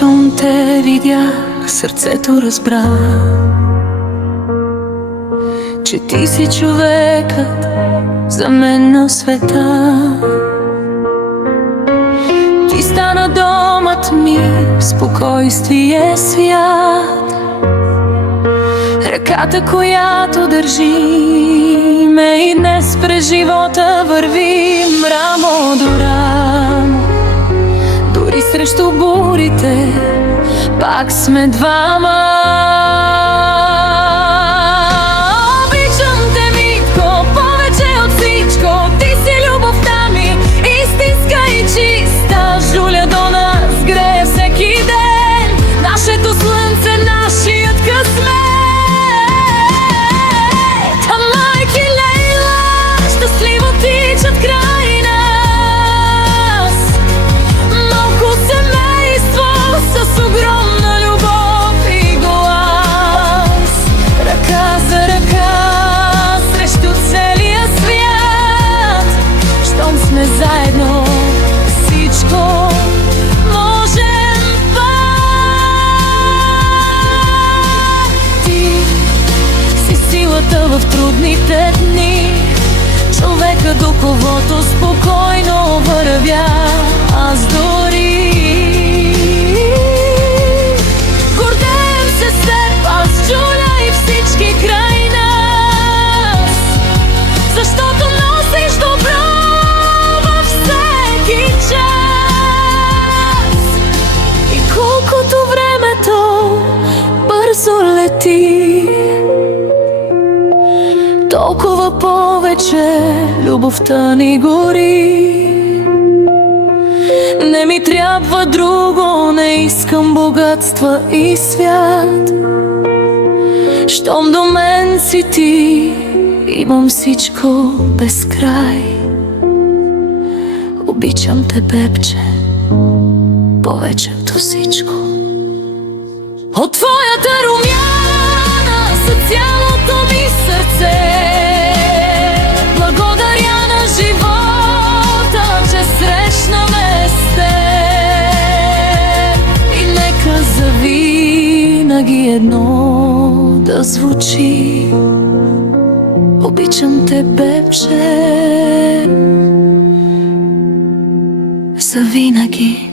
щом те видях, сърцето разбра, че ти си човекът за мен на света. Ти стана домът ми в спокойствие свят, ръката, която държи ме и днес през живота вървим рамо до рамо. Дори срещу бурите пак сме двама. Заедно всичко можем пак. Ти си силата в трудните дни, човека до когото спокойно вървя аз дори. Гордеем се с теб, аз, Джуля и всички край нас, защото носиш добро и колкото времето бързо лети, толкова повече любовта ни гори. Не ми трябва друго, не искам богатства и свят. Щом до мен си ти, имам всичко без край. Обичам те, бебче, повече от всичко. От твоята румяна за цялото ми сърце благодаря на живота, че срещнаме с теб. И нека завинаги едно да звучи: обичам те, бебче, завинаги.